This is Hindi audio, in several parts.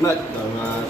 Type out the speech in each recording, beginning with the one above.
マッドマ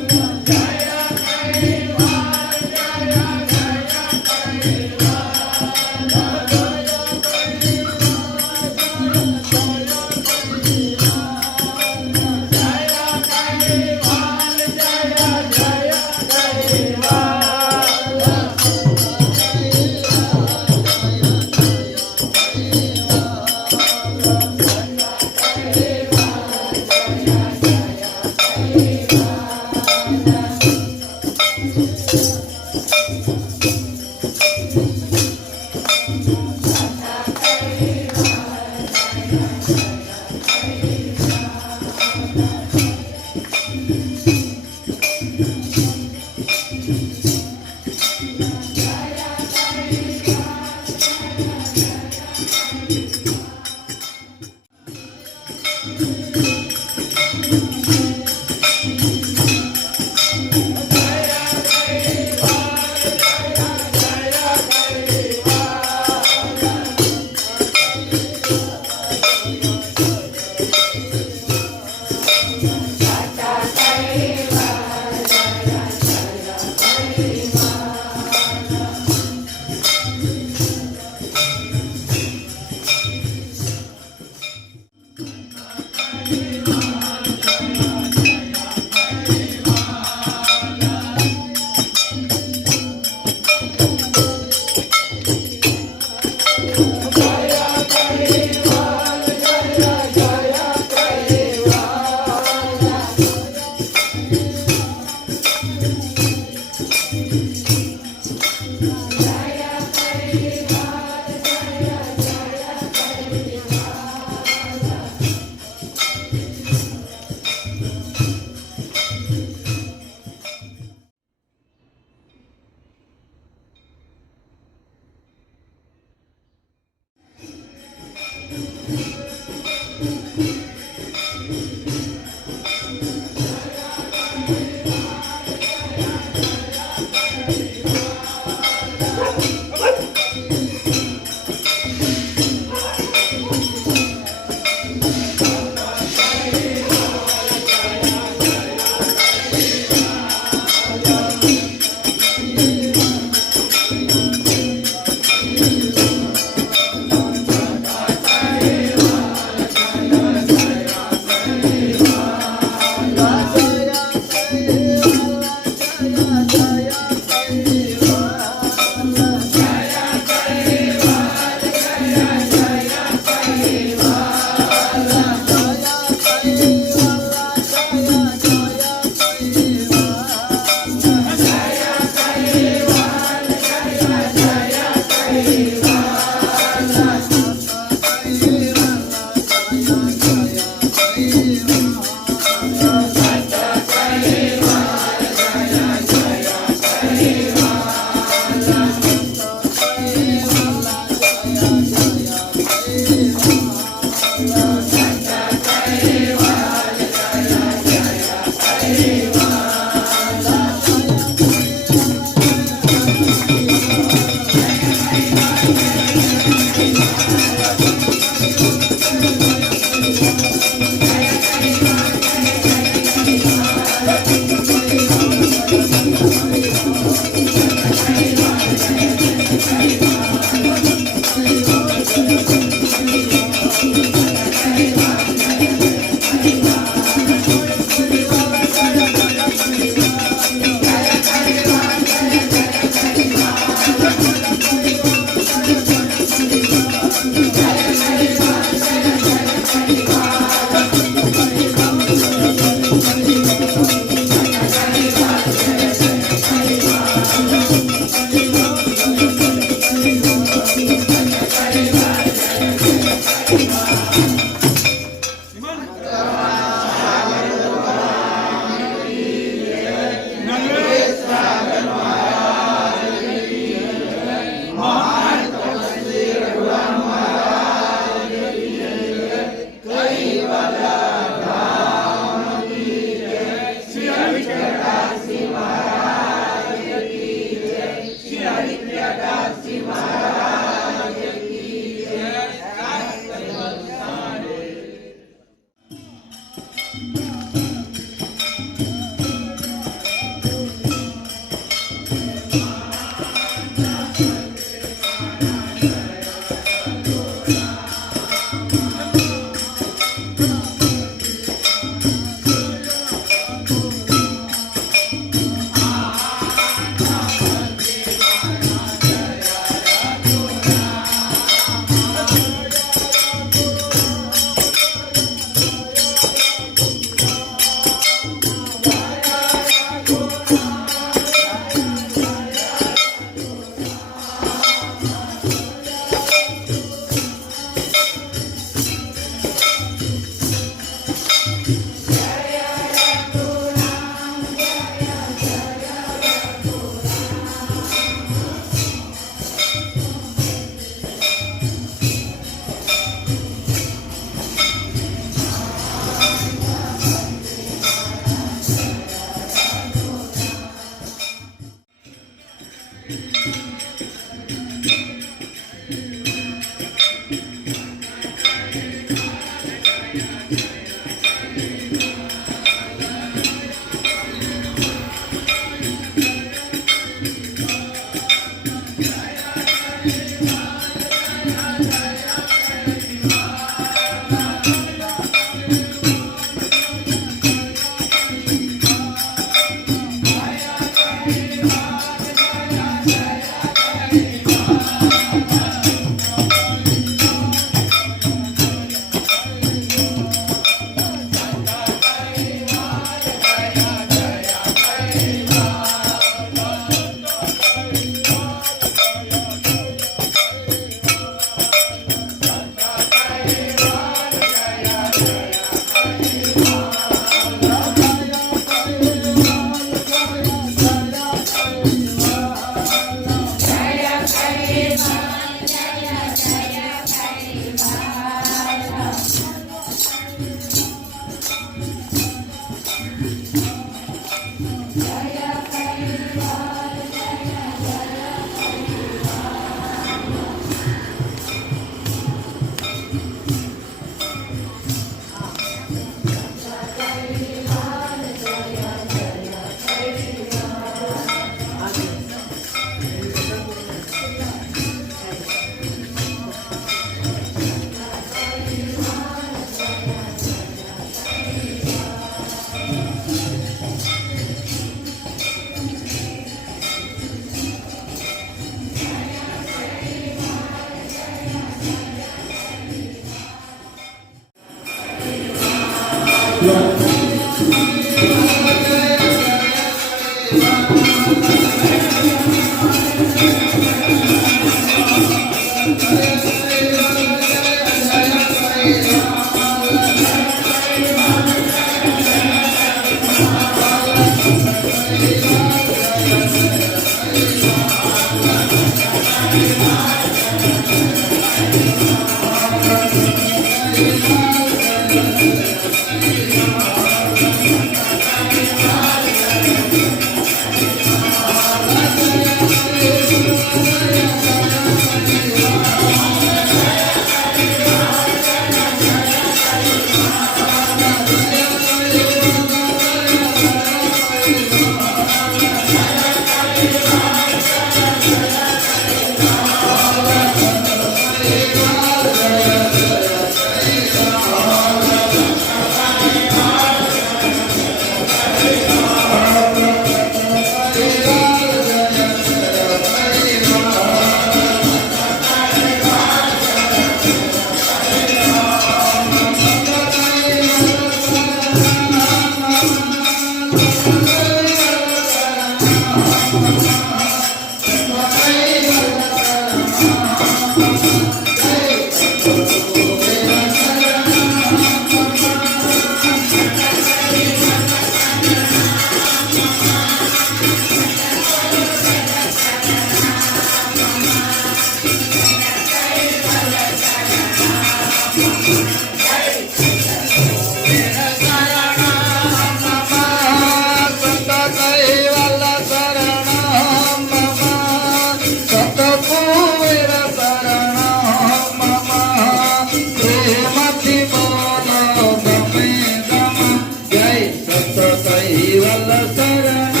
Eyvallah sana